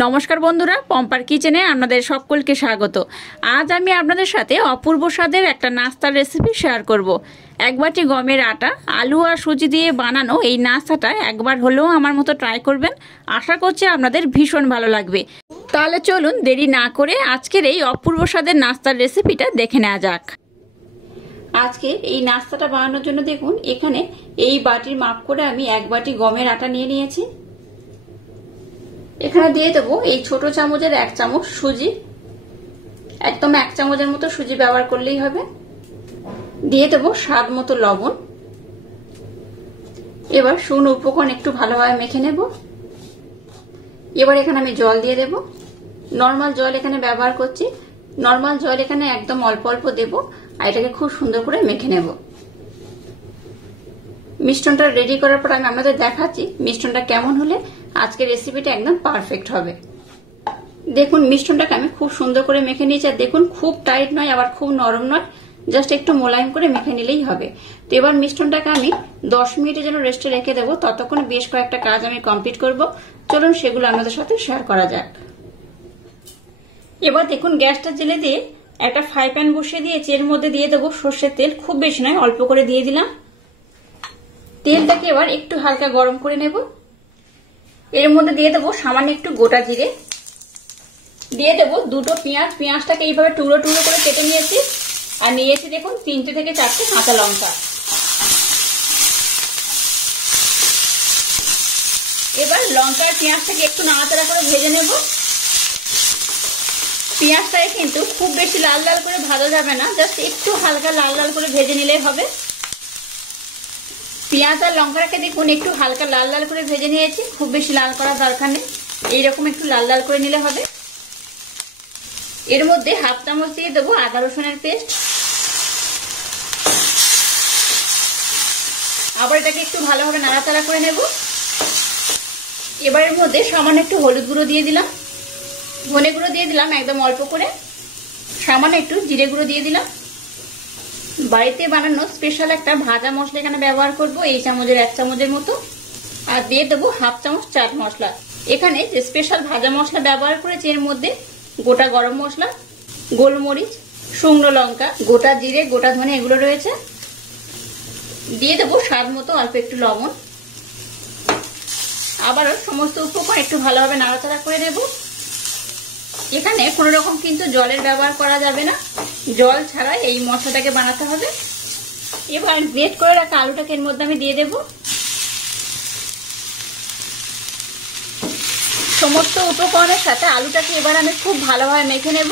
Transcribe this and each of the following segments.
নমস্কার বন্ধুরা, পম্পার কিচেনে আপনাদের সকলকে স্বাগত। আজ আমি আপনাদের সাথে অপূর্ব স্বাদের একটা নাস্তার রেসিপি শেয়ার করব। এক বাটি গমের আটা, আলু আর সুজি দিয়ে বানানো এই নাস্তাটা একবার হলেও আমার মতো ট্রাই করবেন। আশা করছি আপনাদের ভীষণ ভালো লাগবে। তাহলে চলুন দেরি না করে আজকের এই অপূর্ব স্বাদের নাস্তার রেসিপিটা দেখে নেওয়া যাক। আজকে এই নাস্তাটা বানানোর জন্য দেখুন এখানে এই বাটির মাপ করে আমি এক বাটি গমের আটা নিয়ে নিয়েছি। এখানে দিয়ে দেবো এই ছোট চামচের 1 চামচ সুজি, একদম 1 চামচের মতো সুজি ব্যবহার করলেই হবে। দিয়ে দেবো স্বাদ মতো লবণ। এবার শুকনো উপকরণ একটু ভালোভাবে মেখে নেব। এবার এখানে আমি জল দিয়ে দেব। নর্মাল জল এখানে ব্যবহার করছি। নর্মাল জল এখানে একদম অল্প অল্প দেব আর এটাকে খুব সুন্দর করে মেখে নেব। মিশ্রণটা রেডি করার পর আমি আপনাদের দেখাচ্ছি মিশ্রণটা কেমন হলে আজকের রেসিপিটা একদম পারফেক্ট হবে। দেখুন মিশ্রণটাকে আমি খুব সুন্দর করে মেখে নিয়েছি। আর দেখুন খুব টাইট নয় আবার খুব নরম নয়, জাস্ট একটু মোলায়েম করে মেখে নিলেই হবে। তো এবার মিশ্রণটাকে আমি 10 মিনিটের জন্য রেস্টে রেখে দেবো। ততক্ষণে বেশ কয়েকটা কাজ আমি কমপ্লিট করব। চলুন সেগুলো আপনাদের সাথে শেয়ার করা যাক। এবার দেখুন গ্যাসটা জেলে দিয়ে একটা ফ্রাই প্যান বসিয়ে দিয়েছি। এর মধ্যে দিয়ে দেবো সর্ষের তেল, খুব বেশি নয় অল্প করে দিয়ে দিলাম। তেলটাকে এবার একটু হালকা গরম করে নেব। এর মধ্যে দিয়ে দেবো সামান্য একটু গোটা জিরে, দিয়ে দেবো দুটো পেঁয়াজ। পেঁয়াজটাকে এইভাবে টুকরো টুকরো করে কেটে নিয়েছি। আর নিয়েছি দেখুন 3 থেকে 4টে কাঁচা লঙ্কা। এবার লঙ্কা আর পেঁয়াজটাকে একটু নাড়াচাড়া করে ভেজে নেব। পেঁয়াজটাকে কিন্তু খুব বেশি লাল লাল করে ভাজা যাবে না, জাস্ট একটু হালকা লাল লাল করে ভেজে নিলেই হবে। পেঁয়াজ আর লঙ্কাটাকে দেখুন একটু হালকা লাল লাল করে ভেজে নিয়েছি, খুব বেশি লাল করার দরকার নেই, এইরকম একটু লাল লাল করে নিলে হবে। এর মধ্যে 1/2 চামচ দিয়ে দেবো আদা রসুনের পেস্ট। আবার এটাকে একটু ভালোভাবে নাড়াচাড়া করে নেব। এবার এর মধ্যে সামান্য একটু হলুদ গুঁড়ো দিয়ে দিলাম, ধনে গুঁড়ো দিয়ে দিলাম একদম অল্প করে, সামান্য একটু জিরে গুঁড়ো দিয়ে দিলাম। বাড়িতে বানানো স্পেশাল একটা ভাজা মশলা এখানে ব্যবহার করব, এই চামচের 1 চামচের মতো। আর দিয়ে দেবো 1/2 চামচ চাট মশলা। এখানে যে স্পেশাল ভাজা মশলা ব্যবহার করেছি এর মধ্যে গোটা গরম মশলা, গোলমরিচ, শুকনো লঙ্কা, গোটা জিরে, গোটা ধনে এগুলো রয়েছে। দিয়ে দেবো স্বাদ মতো অল্প একটু লবণ। আবারও সমস্ত উপকরণ একটু ভালোভাবে নাড়াচাড়া করে নেব। এখানে কোনো রকম কিন্তু জলের ব্যবহার করা যাবে না, জল ছাড়াই এই মশলাটাকে বানাতে হবে। এবার গ্রেট করে রাখা আলুটাকে এর মধ্যে আমি দিয়ে দেব। সমস্ত উপকরণের সাথে আলুটাকে এবার আমি খুব ভালোভাবে মেখে নেব।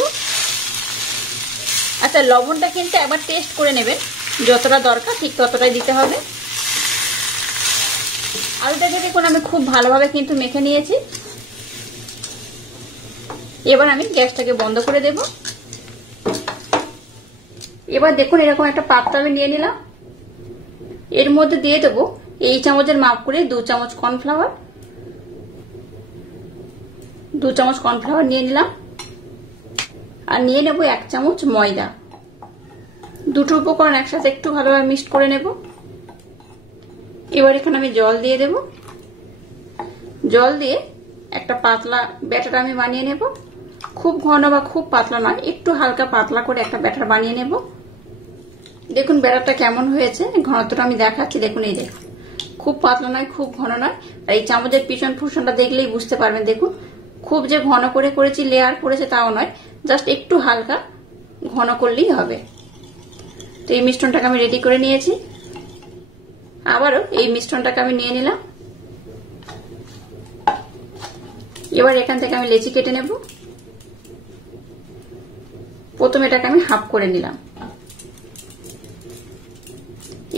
আচ্ছা, লবণটা কিন্তু একবার টেস্ট করে নেবেন, যতটা দরকার ঠিক ততটাই দিতে হবে। আলুটাকে দেখুন আমি খুব ভালোভাবে কিন্তু মেখে নিয়েছি। এবার আমি গ্যাসটাকে বন্ধ করে দেব। এবার দেখুন এরকম একটা পাত্র আমি নিয়ে নিলাম। এর মধ্যে দিয়ে দেবো এই চামচের মাপ করে 2 চামচ কর্নফ্লাওয়ার। 2 চামচ কর্নফ্লাওয়ার নিয়ে নিলাম। আর নিয়ে নেব 1 চামচ ময়দা। দুটো উপকরণ একসাথে একটু ভালোভাবে মিক্সড করে নেব। এবার এখানে আমি জল দিয়ে দেব। জল দিয়ে একটা পাতলা ব্যাটার আমি বানিয়ে নেব। খুব ঘন বা খুব পাতলা নয়, একটু হালকা পাতলা করে একটা ব্যাটার বানিয়ে নেব। দেখুন ব্যাটারটা কেমন হয়েছে, ঘনত্বটা আমি দেখাচ্ছি। দেখুন এই দেখুন, খুব পাতলা নয় খুব ঘন নয়। আর এই চামচের পিছন ফুসনটা দেখলেই বুঝতে পারবেন। দেখুন খুব যে ঘন করে করেছি, লেয়ার করেছে তাও নয়, জাস্ট একটু হালকা ঘন করলেই হবে। তো এই মিশ্রণটাকে আমি রেডি করে নিয়েছি। আবারও এই মিশ্রণটাকে আমি নিয়ে নিলাম। এবার এখান থেকে আমি লেচি কেটে নেব। প্রথমে এটাকে আমি হাফ করে নিলাম।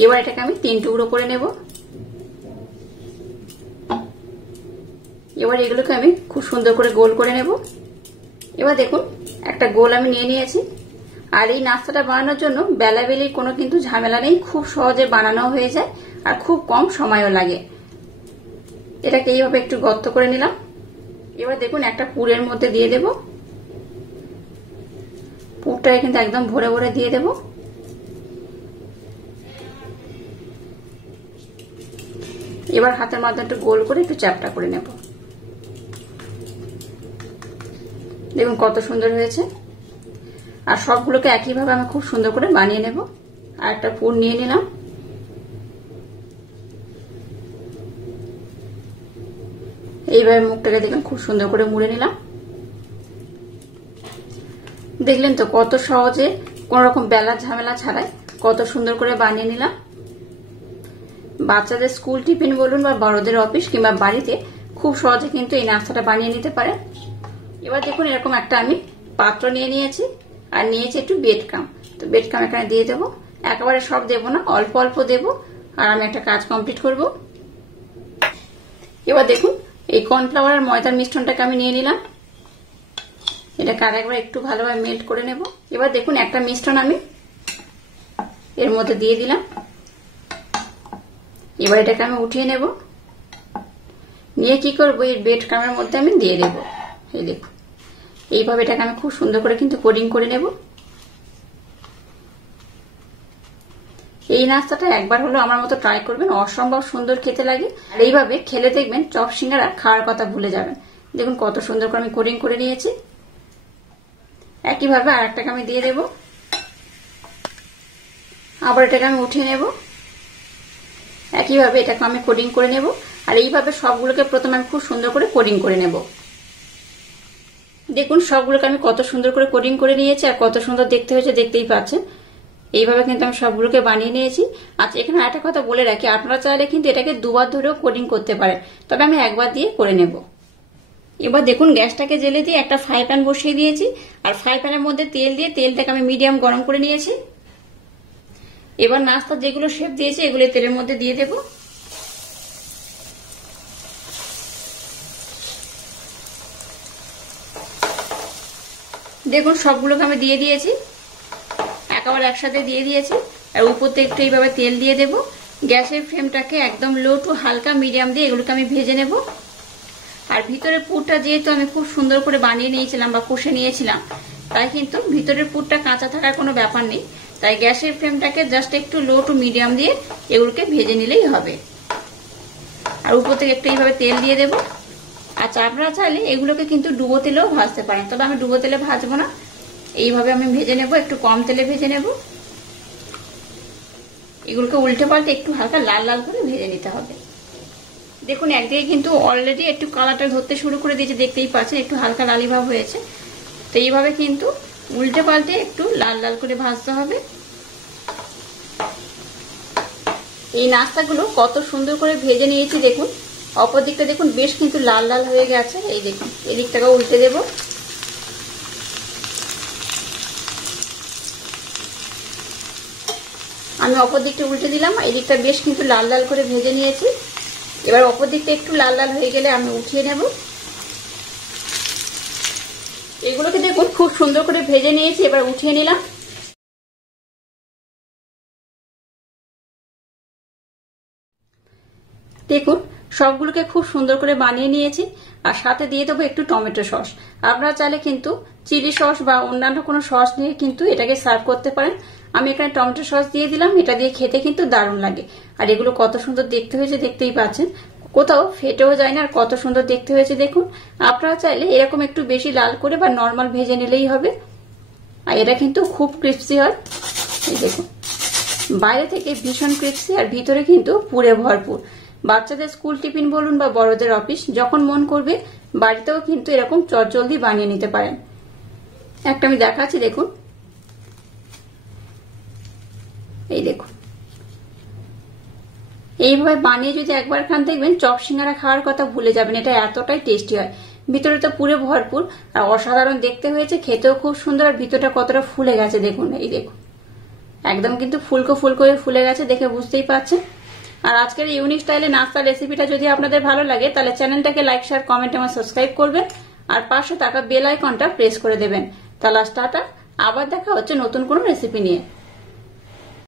এবার এটাকে আমি 3 টুকরো করে নেব। এবার এগুলোকে আমি খুব সুন্দর করে গোল করে নেব। এবার দেখুন একটা গোল আমি নিয়ে নিয়েছি। আর এই নাস্তাটা বানানোর জন্য বেলাবেলির কোনো কিন্তু ঝামেলা নেই, খুব সহজে বানানো হয়ে যায় আর খুব কম সময়ও লাগে। এটাকে এইভাবে একটু গর্ত করে নিলাম। এবার দেখুন একটা পুরের মধ্যে দিয়ে দেব। পুরটাকে কিন্তু একদম ভরে ভরে দিয়ে দেব। এবার হাতের মাধ্যমে একটু গোল করে একটু চ্যাপটা করে নেব। দেখুন কত সুন্দর হয়েছে। আর সবগুলোকে একইভাবে আমি খুব সুন্দর করে বানিয়ে নেব। আর একটা পুর নিয়ে নিলাম। এইভাবে মুখটাকে দেখুন খুব সুন্দর করে মুড়ে নিলাম। দেখলেন তো কত সহজে কোন রকম বেলা ঝামেলা ছাড়াই কত সুন্দর করে বানিয়ে নিলাম। বাচ্চাদের স্কুল টিফিন বলুন বা বড়দের অফিস কিংবা বাড়িতে খুব সহজে কিন্তু এই নাস্তাটা বানিয়ে নিতে পারেন। এবার দেখুন এরকম একটা আমি পাত্র নিয়ে নিয়েছি আর নিয়েছি একটু বেড ক্রাম। তো বেড ক্রাম এখানে দিয়ে দেবো। একেবারে সব দেবো না, অল্প অল্প দেবো। আর আমি একটা কাজ কমপ্লিট করব। এবার দেখুন এই কর্নফ্লাওয়ার আর ময়দার মিশ্রণটাকে আমি নিয়ে নিলাম। এটাকে আরেকবার একটু ভালোভাবে মেল্ট করে নেব। এবার দেখুন একটা মিশ্রণ আমি এর মধ্যে দিয়ে দিলাম। এবার এটাকে আমি উঠিয়ে নেব। নিয়ে কি করব, এই বেড ক্রামের মধ্যে আমি দিয়ে দেব। এই দেখুন এইভাবে এটাকে আমি খুব সুন্দর করে কিন্তু কোটিং করে নেব। এই নাস্তাটা একবার হলো আমার মতো ট্রাই করবেন, অসম্ভব সুন্দর খেতে লাগে। আর এইভাবে খেলে দেখবেন চপ সিঙ্গারা খাওয়ার কথা ভুলে যাবেন। দেখুন কত সুন্দর করে আমি কোটিং করে নিয়েছি। একইভাবে আর একটাকে আমি দিয়ে দেব। আবার এটাকে আমি উঠিয়ে নেব। একইভাবে এটাকে আমি কোটিং করে নেব। আর এইভাবে সবগুলোকে প্রথমে আমি খুব সুন্দর করে কোটিং করে নেব। দেখুন সবগুলোকে আমি কত সুন্দর করে কোটিং করে নিয়েছি আর কত সুন্দর দেখতে হয়েছে দেখতেই পাচ্ছেন। এইভাবে কিন্তু আমি সবগুলোকে বানিয়ে নিয়েছি। আচ্ছা এখানে একটা কথা বলে রাখি, আপনারা চাইলে কিন্তু এটাকে দুবার ধরেও কোটিং করতে পারেন, তবে আমি একবার দিয়ে করে নেব। এবার দেখুন গ্যাসটাকে জেলে দিয়ে একটা ফ্রাই প্যান বসিয়ে দিয়েছি। আর ফ্রাই প্যানের মধ্যে তেল দিয়ে তেলটাকে আমি মিডিয়াম গরম করে নিয়েছি। এবার নাস্তা যেগুলো শেপ দিয়েছি এগুলো তেলের মধ্যে দিয়ে দেব। দেখুন সবগুলোকে আমি দিয়ে দিয়েছি, একেবারে একসাথে দিয়ে দিয়েছি। আর উপর থেকে একটু এইভাবে তেল দিয়ে দেব। গ্যাসের ফ্লেমটাকে একদম লো টু হালকা মিডিয়াম দিয়ে এগুলোকে আমি ভেজে নেব। আর ভিতরের পুরটা যেহেতু আমি খুব সুন্দর করে বানিয়ে নিয়েছিলাম বা কষে নিয়েছিলাম, তাই কিন্তু ভিতরের পুরটা কাঁচা থাকার কোনো ব্যাপার নেই। তাই গ্যাসের ফ্লেমটাকে জাস্ট একটু লো টু মিডিয়াম দিয়ে এগুলোকে ভেজে নিলেই হবে। আর উপর থেকে একটু এইভাবে তেল দিয়ে দেব। আচ্ছা আপনারা চাইলে এগুলোকে কিন্তু ডুবো তেলেও ভাজতে পারেন, তবে আমি ডুবো তেলে ভাজবো না। এইভাবে আমি ভেজে নেব, একটু কম তেলে ভেজে নেব। এগুলোকে উল্টে পাল্টে একটু হালকা লাল লাল করে ভেজে নিতে হবে। দেখুন একদিকে কিন্তু অলরেডি একটু কালারটা ধরতে শুরু করে দিয়েছে, দেখতেই পাচ্ছেন একটু হালকা লালি ভাব হয়েছে। তো এইভাবে কিন্তু উল্টে পাল্টে একটু লাল লাল করে ভাজতে হবে। এই নাস্তাগুলো কত সুন্দর করে ভেজে নিয়েছি দেখুন। অপর দিকটা দেখুন বেশ কিন্তু লাল লাল হয়ে গেছে। এই দেখুন এদিকটাকে উল্টে দেব। আমি অপর দিকটা উল্টে দিলাম। এই দিকটা বেশ কিন্তু লাল লাল করে ভেজে নিয়েছি। এবার অপর দিকটা একটু লাল লাল হয়ে গেলে আমি উঠিয়ে নেব। এগুলোকে দেখুন খুব সুন্দর করে ভেজে নিয়েছি, এবার উঠিয়ে নিলাম। দেখুন সবগুলোকে খুব সুন্দর করে বানিয়ে নিয়েছি। আর সাথে দিয়ে দেবো একটু টমেটো সস। আপনারা চাইলে কিন্তু চিলি সস বা অন্যান্য কোনো সস দিয়ে কিন্তু এটাকে সার্ভ করতে পারেন। আমি এখানে টমেটো সস দিয়ে দিলাম, এটা দিয়ে খেতে কিন্তু দারুণ লাগে। আর এগুলো কত সুন্দর দেখতে হয়েছে দেখতেই পাচ্ছেন, কোথাও ফেটেও যায় না। আর কত সুন্দর দেখতে হয়েছে দেখুন। আপনারা চাইলে এরকম একটু বেশি লাল করে বা নর্মাল ভেজে নিলেই হবে। আর এটা কিন্তু খুব ক্রিস্পি হয়। এই দেখুন বাইরে থেকে ভীষণ ক্রিস্পি আর ভিতরে কিন্তু পুরে ভরপুর। বাচ্চাদের স্কুল টিফিন বলুন বা বড়দের অফিস, যখন মন করবে বাড়িতেও কিন্তু এরকম চটজলদি বানিয়ে নিতে পারেন। একটা আমি দেখাচ্ছি দেখুন। এই দেখুন এইভাবে বানিয়ে যদি একবার খান দেখবেন চপ সিঙ্গারা খাওয়ার কথা ভুলে যাবেন। এটা এতটাই টেস্টি হয়, ভিতরে তো পুরো ভরপুর আর অসাধারণ দেখতে হয়েছে, খেতেও খুব সুন্দর। আর ভিতরটা কতটা ফুলে গেছে দেখুন। এই দেখুন একদম কিন্তু ফুলকো ফুলকো হয়ে ফুলে গেছে, দেখে বুঝতেই পারছেন। আর আজকের ইউনিক স্টাইলে নাস্তার রেসিপিটা যদি আপনাদের ভালো লাগে তাহলে চ্যানেলটাকে লাইক শেয়ার কমেন্ট এবং সাবস্ক্রাইব করবেন। আর পাশে থাকা বেল আইকনটা প্রেস করে দেবেন। তাহলে টাটা, আবার দেখা হচ্ছে নতুন কোনো রেসিপি নিয়ে।